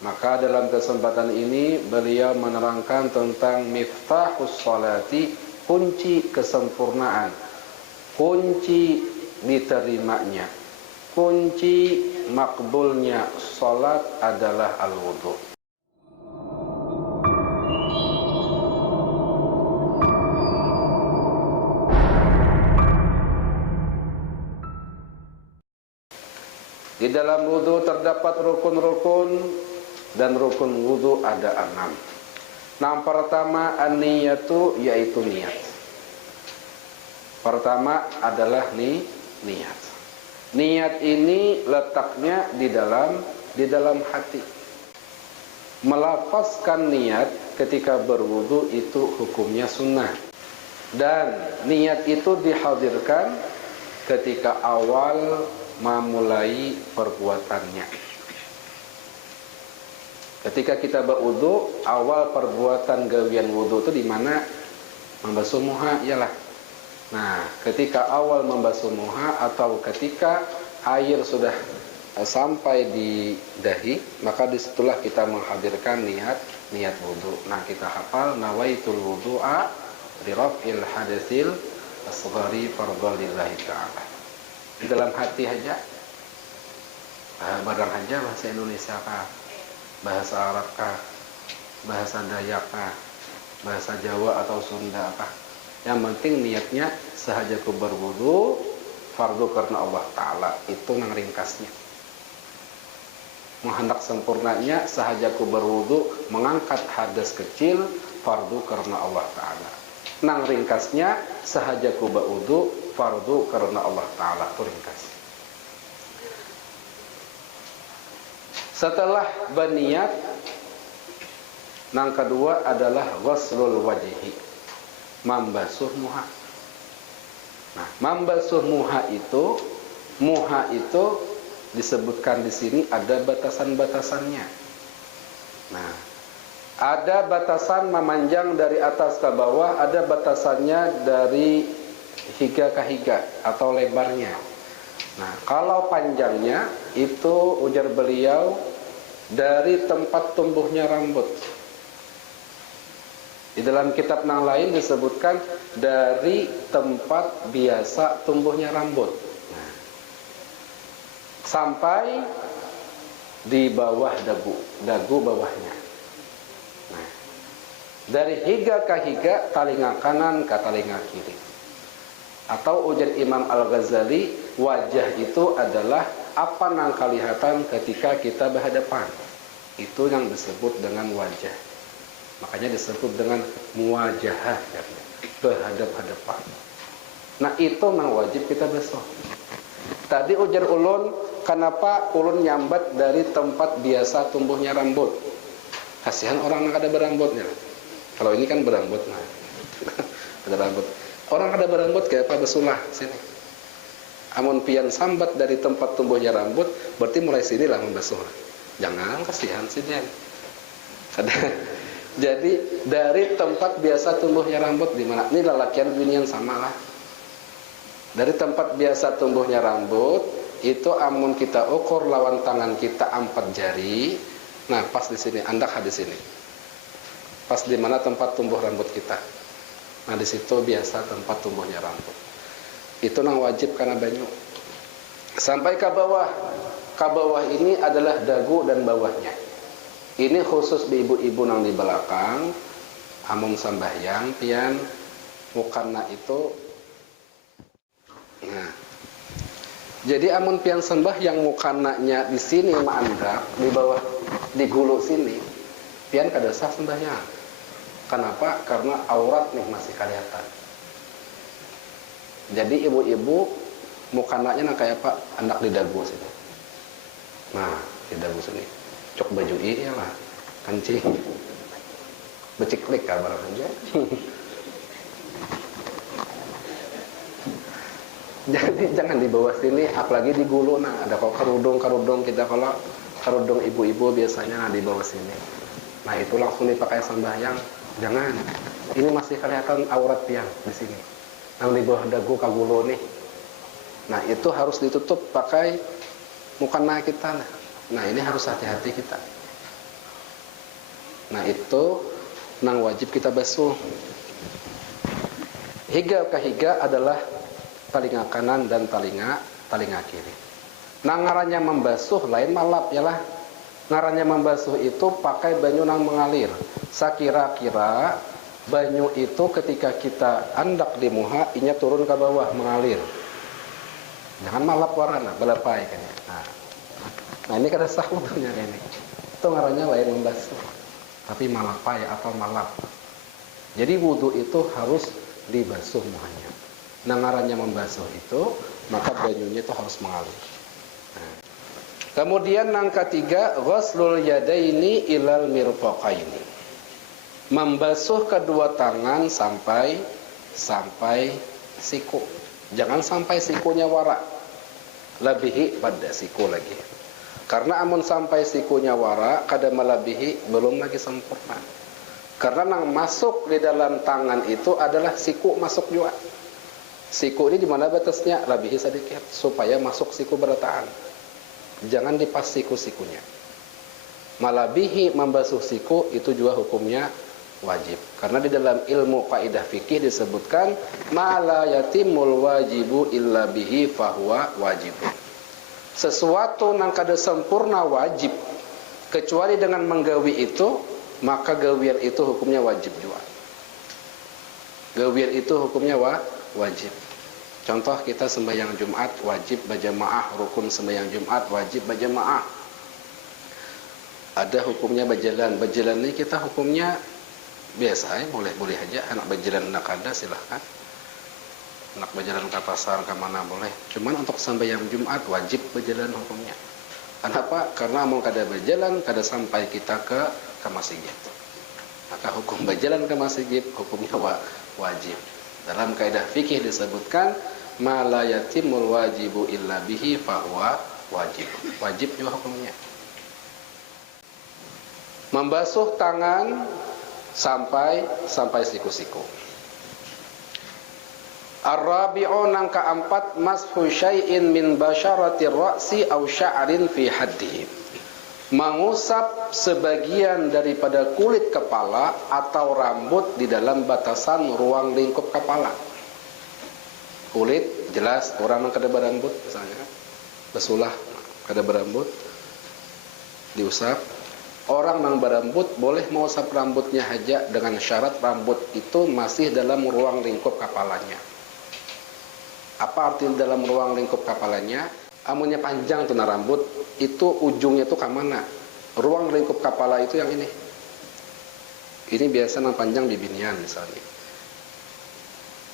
Maka dalam kesempatan ini beliau menerangkan tentang miftahus sholati, kunci kesempurnaan, kunci diterimanya, kunci makbulnya sholat adalah al-wudu. Di dalam wudu terdapat rukun-rukun, dan rukun wudu ada 6. Yang pertama an-niyatu, yaitu niat. Pertama adalah niat. Niat ini letaknya di dalam hati. Melafazkan niat ketika berwudu itu hukumnya sunnah. Dan niat itu dihadirkan ketika awal memulai perbuatannya. Ketika kita berwudu, awal perbuatan gawian wudu itu di mana? Membasuh muha, iyalah. Nah, ketika awal membasuh muha atau ketika air sudah sampai di dahi, maka disitulah kita menghadirkan niat wudu. Nah, kita hafal nawaitul wudu'a li raf'il hadatsil asghari fardhan lillahi ta'ala. Di dalam hati aja, barang aja bahasa Indonesia kah, bahasa Arab kah, bahasa Dayak kah, bahasa Jawa atau Sunda kah, yang penting niatnya sahajaku berwudu fardu karena Allah Ta'ala. Itu yang ringkasnya. Menghendak sempurnanya sahajaku berwudu mengangkat hadas kecil fardu karena Allah Ta'ala. Nang ringkasnya sahajaku berwudu fardu karena Allah Ta'ala. Itu ringkas. Setelah berniat, yang kedua adalah ghuslul wajhi, membasuh muha. Nah, membasuh muha itu disebutkan di sini ada batasan-batasannya. Nah, ada batasan memanjang dari atas ke bawah, ada batasannya dari higa ke higa atau lebarnya. Nah, kalau panjangnya itu ujar beliau dari tempat tumbuhnya rambut. Di dalam kitab yang lain disebutkan dari tempat biasa tumbuhnya rambut. Nah, sampai di bawah dagu bawahnya. Nah, dari higa ke higa, talinga kanan ke talinga kiri. Atau ujar Imam Al-Ghazali, wajah itu adalah apa yang kelihatan ketika kita berhadapan. Itu yang disebut dengan wajah. Makanya disebut dengan muwajahah, berhadap-hadapan. Nah, itu yang wajib kita basuh. Tadi ujar ulun, kenapa ulun nyambat dari tempat biasa tumbuhnya rambut? Kasihan orang yang ada berambutnya. Kalau ini kan berambut, nah. Ada rambut. Orang ada berambut kayak apa besulah sini. Amun pian sambat dari tempat tumbuhnya rambut, berarti mulai sinilah membasuh. Jangan, kasihan sini. Jadi dari tempat biasa tumbuhnya rambut di mana? Ini lelakian binian sama lah. Dari tempat biasa tumbuhnya rambut itu amun kita ukur lawan tangan kita 4 jari. Nah, pas di sini, andak di sini. Pas di mana tempat tumbuh rambut kita. Nah, di situ biasa tempat tumbuhnya rambut. Itu nang wajib karena banyu. Sampai ke bawah. Ke bawah ini adalah dagu dan bawahnya. Ini khusus di ibu-ibu nang di belakang. Amun sambahyang pian mukanna itu. Nah, jadi amun pian sembahyang mukananya di sini maandap di bawah di gulu sini. Pian kada sah sembahyang. Kenapa? Karena aurat nih masih kelihatan. Jadi ibu-ibu mukananya nang kayak apa? Anak di dagu sini. Nah, di dagu sini. Cok baju iya lah. Kancing. Beciklik kabar aja. Jadi jangan di bawah sini, apalagi di gulu. Nah, ada kok kerudung kita kalau kerudung ibu-ibu biasanya di bawah sini. Nah, itu langsung dipakai sembahyang. Jangan. Ini masih kelihatan aurat pian di sini. Yang di bawah dagu kagulu nih. Nah, itu harus ditutup pakai mukena kita. Nah, ini harus hati-hati kita. Nah itu nang wajib kita basuh. Higa ke higa adalah talinga kanan dan talinga kiri. Nang ngarannya membasuh lain malap ya lah. Ngarannya membasuh itu pakai banyu nang mengalir. Sakira-kira banyu itu ketika kita andak di muha, inya turun ke bawah mengalir. Jangan malap warna, balapai kan ya. Nah ini kada sah wudunya ini. Itu ngarannya lain membasuh, tapi malapai atau malap. Jadi wudu itu harus dibasuh muhanya. Nah ngarannya membasuh itu, maka banyunya itu harus mengalir. Nah. Kemudian yang ketiga, ghuslul yadaini ilal mirfaqaini. Membasuh kedua tangan sampai siku. Jangan sampai sikunya wara. Lebihi pada siku lagi. Karena amun sampai sikunya wara, kada melebihi, belum lagi sempurna. Karena yang masuk di dalam tangan itu adalah siku masuk juga. Siku ini di mana batasnya? Lebihi sedikit supaya masuk siku berataan. Jangan dipas siku-sikunya. Malabihi membasuh siku itu juga hukumnya wajib. Karena di dalam ilmu kaidah fikih disebutkan ma la yatimul wajibu illa bihi fahuwa wajib. Sesuatu yang kada sempurna wajib kecuali dengan menggawi itu, maka gawian itu hukumnya wajib juga. Gawian itu hukumnya wajib. Contoh kita sembahyang Jumat wajib berjamaah, rukun sembahyang Jumat wajib berjamaah. Ada hukumnya berjalan. Berjalan ini kita hukumnya biasa ya, boleh aja. Anak berjalan nak ada silahkan. Anak berjalan ke pasar ke mana boleh. Cuman untuk sembahyang Jumat wajib berjalan hukumnya. Kenapa? Karena mau kada berjalan kada sampai kita ke masjid. Maka hukum berjalan ke masjid hukumnya wajib. Dalam kaidah fikih disebutkan ma la yatimul wajibu illa bihi fahuwa wajib. Wajib juga hukumnya. Membasuh tangan sampai siku-siku. Ar-rabi'u nang keempat mashu syai'in min basyaratir ra'si aw sya'rin fi haddihi. Mengusap sebagian daripada kulit kepala atau rambut di dalam batasan ruang lingkup kepala. Kulit jelas orang yang kada berambut misalnya, besulah kada berambut diusap. Orang yang berambut boleh mengusap rambutnya saja dengan syarat rambut itu masih dalam ruang lingkup kepalanya. Apa arti dalam ruang lingkup kepalanya? Amunnya panjang tuh rambut, itu ujungnya tuh ke mana? Ruang lingkup kepala itu yang ini. Ini biasa nang panjang bibinian misalnya.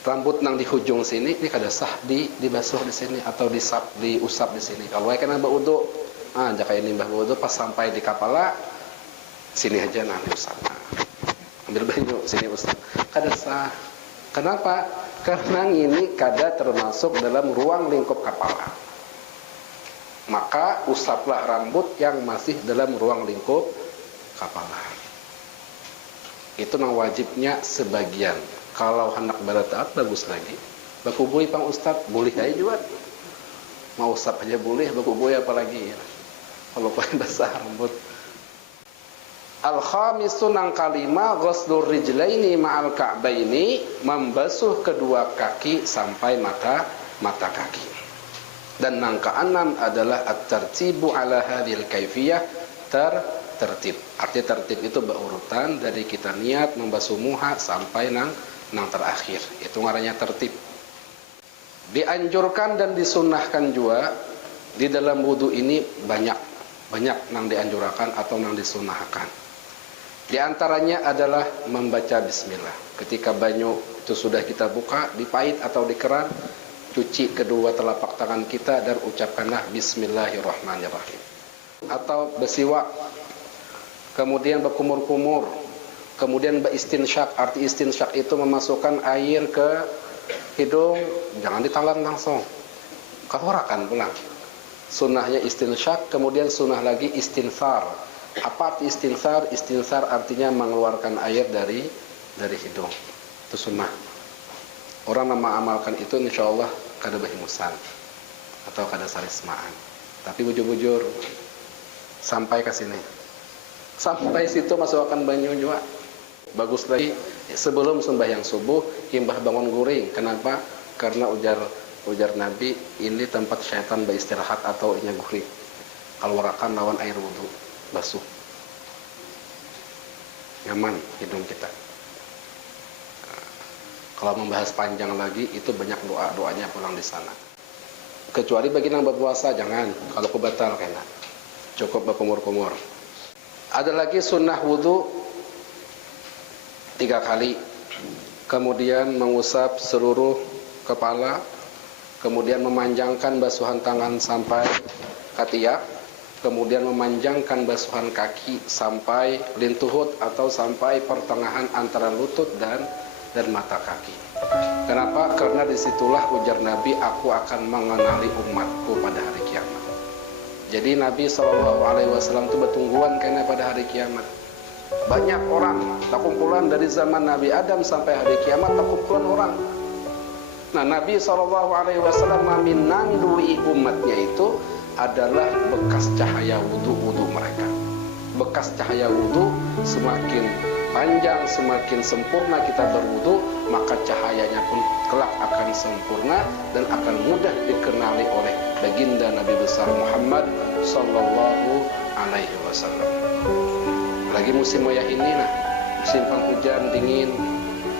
Rambut nang di ujung sini, ini kada sah dibasuh di sini atau diusap di sini. Kalau kena berwudu, jika ini berwudu pas sampai di kepala, sini aja nang diusap. Ambil banyu, sini usap. Kada sah. Kenapa? Karena ini kada termasuk dalam ruang lingkup kepala. Maka usaplah rambut yang masih dalam ruang lingkup kepala. Itu nang wajibnya sebagian. Kalau hendak berataat bagus lagi. Bakubui pang ustad boleh aja juga. Mau usap aja boleh, bakubui apalagi ya. Kalau paling basah rambut. Al-khamisu nang kalima ghuslur rijlaini ma'al ka'baini, membasuh kedua kaki sampai mata kaki. Dan yang keenam adalah at-tartibu ala hadhil kaifiyah, tertib. Arti tertib itu berurutan dari kita niat membasuh muha sampai nang terakhir. Itu ngarannya tertib. Dianjurkan dan disunnahkan juga di dalam wudu ini banyak nang dianjurkan atau nang disunnahkan. Di antaranya adalah membaca bismillah. Ketika banyu itu sudah kita buka, dipait atau di keran, cuci kedua telapak tangan kita dan ucapkanlah bismillahirrahmanirrahim. Atau bersiwak, kemudian berkumur-kumur, kemudian beristinsyak. Arti istinsyak itu memasukkan air ke hidung, jangan ditalan langsung, keluarkan pulang. Sunnahnya istinsyak, kemudian sunnah lagi istinsar. Apa arti istinsar? Istinsar artinya mengeluarkan air dari hidung. Itu sunnah. Orang yang mengamalkan itu insya Allah kada bahimusan atau kada sarismaan. Tapi bujur-bujur sampai ke sini. Sampai situ masukkan banyu juga. Bagus lagi sebelum sembahyang subuh himbah bangun guring. Kenapa? Karena ujar Nabi, ini tempat syaitan beristirahat atau inya guring. Alwarakan lawan air wudu basuh. Nyaman hidung kita. Kalau membahas panjang lagi itu banyak doa-doanya pulang di sana. Kecuali bagi yang berpuasa jangan. Kalau kebatal kena. Cukup berkumur-kumur. Ada lagi sunnah wudu 3 kali. Kemudian mengusap seluruh kepala. Kemudian memanjangkan basuhan tangan sampai ketiak. Kemudian memanjangkan basuhan kaki sampai lintuhut atau sampai pertengahan antara lutut dan mata kaki. Kenapa? Karena disitulah ujar Nabi, aku akan mengenali umatku pada hari kiamat. Jadi Nabi SAW itu bertungguan karena pada hari kiamat. Banyak orang, tak kumpulan dari zaman Nabi Adam sampai hari kiamat, tak kumpulan orang. Nah, Nabi SAW meminandui umatnya itu adalah bekas cahaya wudu mereka. Bekas cahaya wudu semakin panjang, semakin sempurna kita berwudu, maka cahayanya pun kelak akan sempurna dan akan mudah dikenali oleh baginda Nabi besar Muhammad sallallahu alaihi wasallam. Lagi musim wayah ini musim penghujan dingin,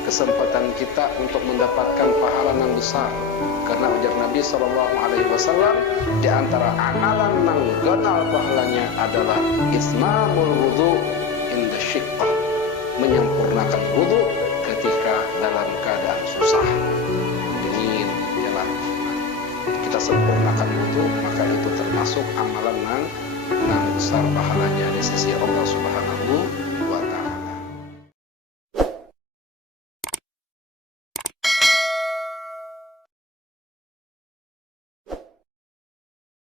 kesempatan kita untuk mendapatkan pahala yang besar. Karena ujar Nabi sallallahu alaihi wasallam, di antara amalan yang ganal pahalanya adalah ismamul wudu inda syiqqah, menyempurnakan wudu ketika dalam keadaan susah, dingin, jalan. Kita sempurnakan wudu, maka itu termasuk amalan yang besar pahalanya di sisi Allah